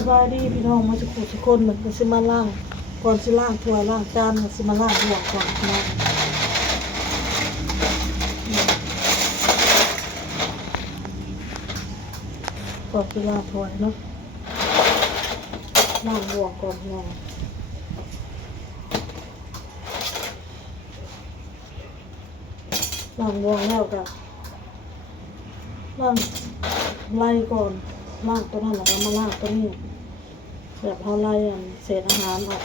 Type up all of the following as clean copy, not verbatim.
สบายดีพี่น้องมาทุกคนมันก็สิมาล้างก่อนสิล้างถ้วยล้างจานก็สิมาล้างหัวก่อนพี่น้องก่อนสิล้างถ้วยเนาะล้างหัวก่อนพี่น้องล้างหัวแล้วก็ล้างไล่ก่อนล้างตัวนั้นแล้วก็มาล้างตัวนี้แบบเฮาไล่เศษอาหารออก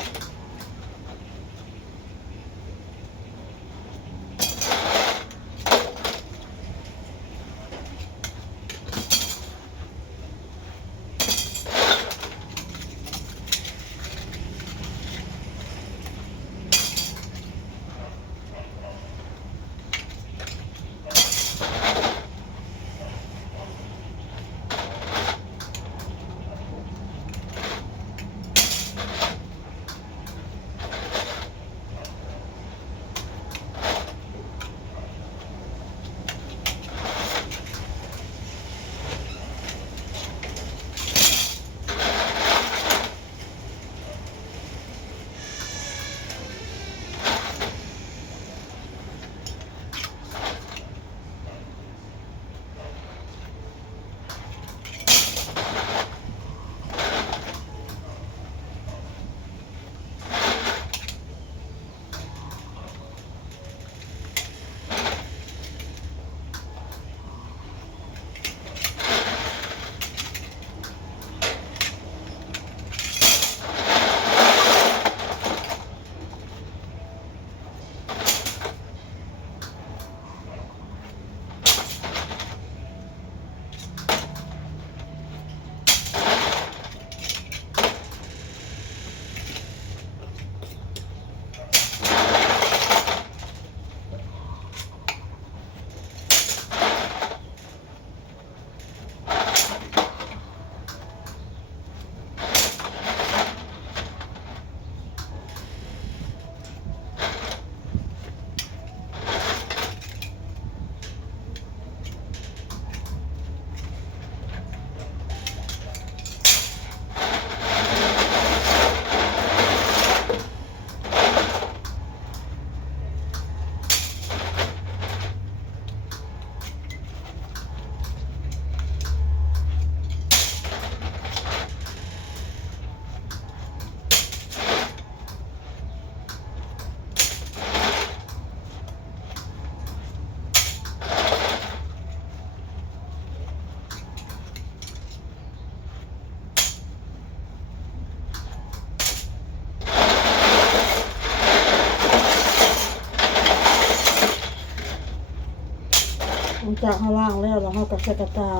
หลังจากเฮาล้างแล้วเฮาก็ใส่กระตา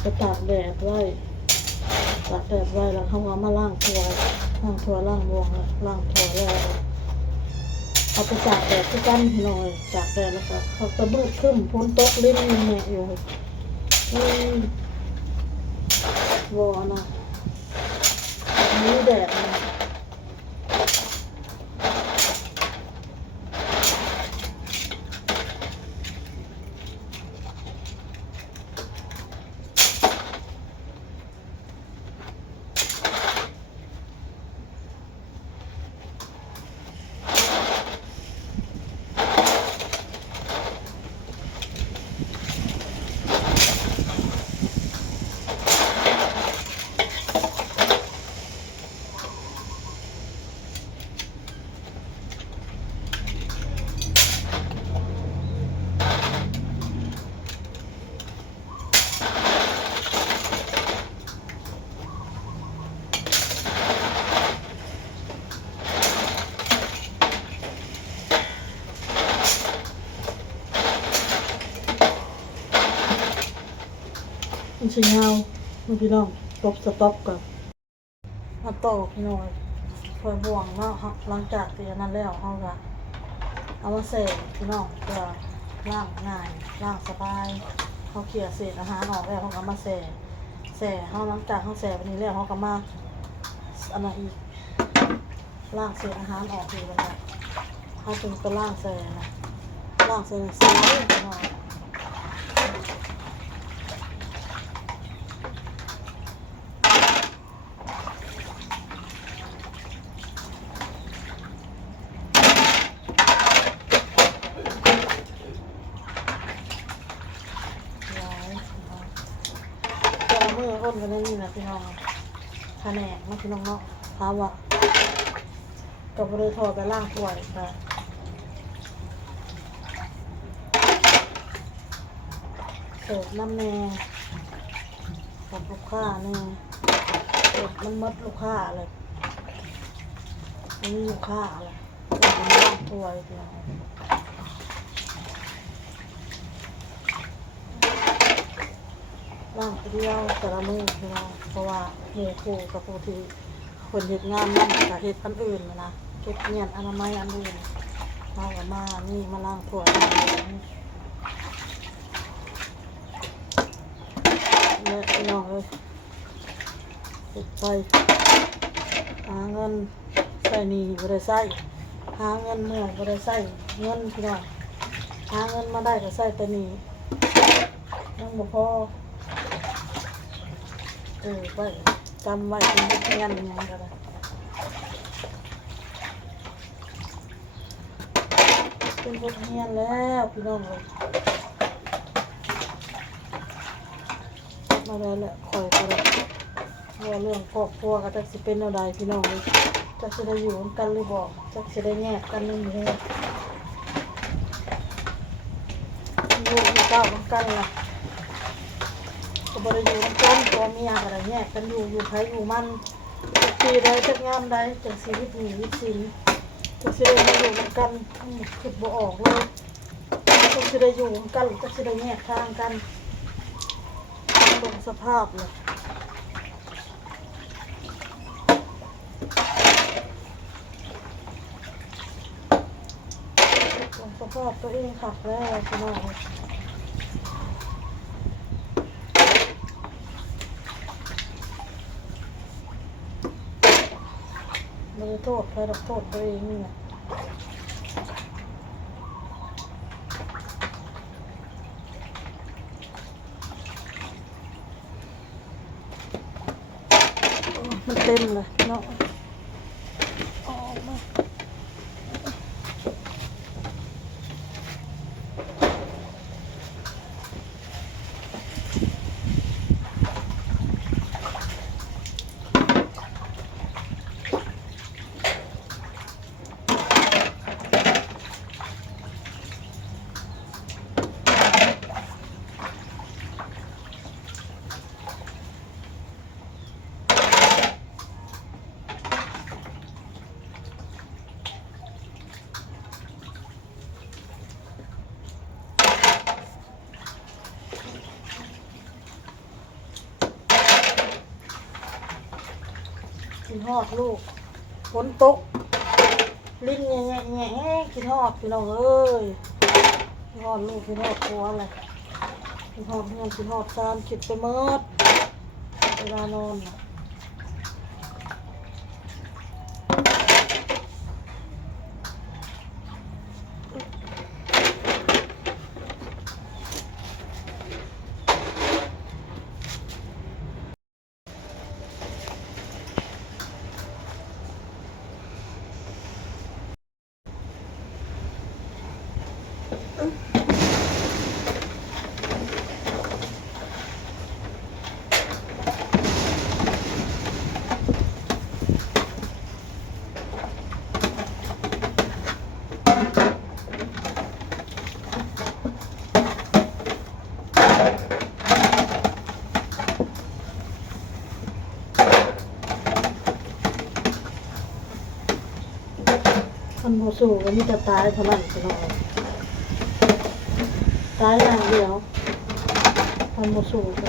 ไปตากแดดไว้แล้วเฮาเอามาล้างถ้วยล้างบวงล้างถ้วยแล้วเอาไปตากแดดคือกันพี่น้องตากแดดแล้วก็เขาตะมืดครึ้มฝนตกลิ้นแม่อยู่บ่นะมีแดดนะมันสิยาวพี่น้องสต็อปก่อนมาต่อพี่น้องถ้วยบวงเนาะหลังจากที่นั้นแล้วเฮาก็เอามาใส่พี่น้องเพื่อล้างง่ายล้างสบายเฮาเขี่ยเศษอาหารออกแล้วเฮาก็มาใส่เฮาหลังจากเฮาใส่ไปนี้แล้วเฮาก็มาอันนั้นอีกล้างเศษอาหารออกอีกแล้วเฮาจึงไปล้างใส่สีพี่น้อง ล มืออ้นกันนี่นะพี่น้องแผนกมาพี่น้องเนาะถามว่ากับบริโภคไปล่างถ้วยค่ะเสิร์ฟน้ำแน่กับลูกค้าแน่เสิร์ฟมันมดลูกค้าเลยมันมีลูกค้าเลยมันล่างถ้วยพี่น้องล่างเดียวแต่ละมือพี่น้องเพราะว่าหมู่คู่กับผู้ที่คนเห็ดงานนั่นกับเห็ดอันอื่นนะเก็บเงียนอนามัยอันอื่นเอาออกมานี่มาล่างถ้วยเนี่ยพี่น้องเลยติดไปหาเงินใส่หนี้บริใส่หาเงินเมื่อบริใส่เงินพี่น้องหาเงินมาได้ก็ใส่แต่หนี้ยังบ่พอไปจำไว้เป็นบทเรียนยังก็ได้เป็นบทเรียนแล้วพี่น้องเลยมาได้แล้วคอยก็ได้ว่าเรื่องครอบครัวก็จะสิเป็นอะไรพี่น้องเลยจะได้อยู่กันหรือบอกจะได้แยกกันหรือไม่ลูกเจ้าของกันล่ะก็บ่ได้อยู่กันตัวเมียอะไรแยกกันอยู่ไผอยู่มันปีใดจักงามใดจักชีวิตหนีวิสินจักสิได้มาอยู่กันคิดบ่ออกเลยจักสิได้อยู่กันจักสิได้แยกทางกันลงสภาพเลยสภาพตัวเองขับแล้วพี่น้องไม่ได้โทษใครหรอกโทษตัวเองนี่แหละมันเต็มเลยเนาะออกมากินฮอดลูกฝนตกลิ้นแง่กินฮอดพี่น้องเอ้ยกินฮอดลูกกินฮอดครัวอะไรกินฮอดเงินกินฮอดซานคิดไปเมิดเวลานอนคนโมสูก็มีแต่ตายเท่านั้นพี่น้องตายอย่างเดียวคนโมสูก็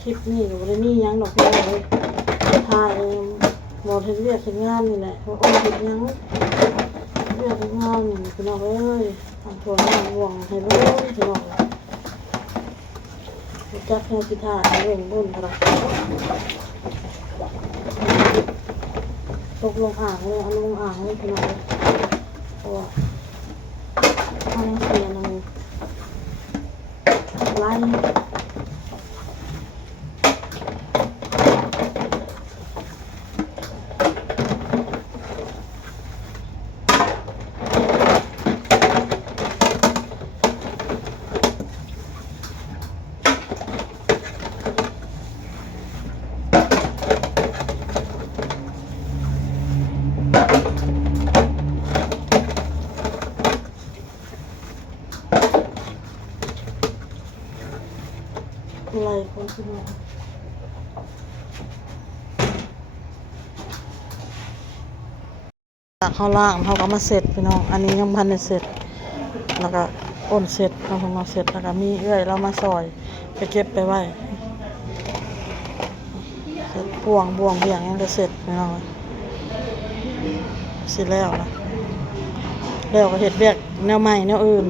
คลิปนี้ก็บ่ได้มีหยังดอกพี่น้องเอ้ยถ่ายบ่เฮ็ดเวียกเฮ็ดงานนี่แหละว่าโอ้เฮ็ดหยังเวียกเฮ็ดงานนี่พี่น้องเอ้ยทำตัวน้ำห่วงให้รู้พี่น้องรู้จักแนวสิท่าให้เบิ่งบุญเท่าไหร่ตกลงอ่างเลยเอาลงอ่างเลยพี่น้องเอ้ยเพราะว่าเอาเสียหน่อยไล่ อะไรคนที่มาจากข้างล่างเขาก็มาเสร็จพี่น้องอันนี้ยังพันได้เสร็จแล้วก็อ้นเสร็จเรามาเสร็จแล้วก็มีเอื้อยเรามาซอยไปเก็บไปไว้เสร็จบ่วงเบี่ยงยังจะเสร็จพี่น้องเสร็จแล้วนะแล้วก็เห็ดเวียกแนวใหม่แนวอื่น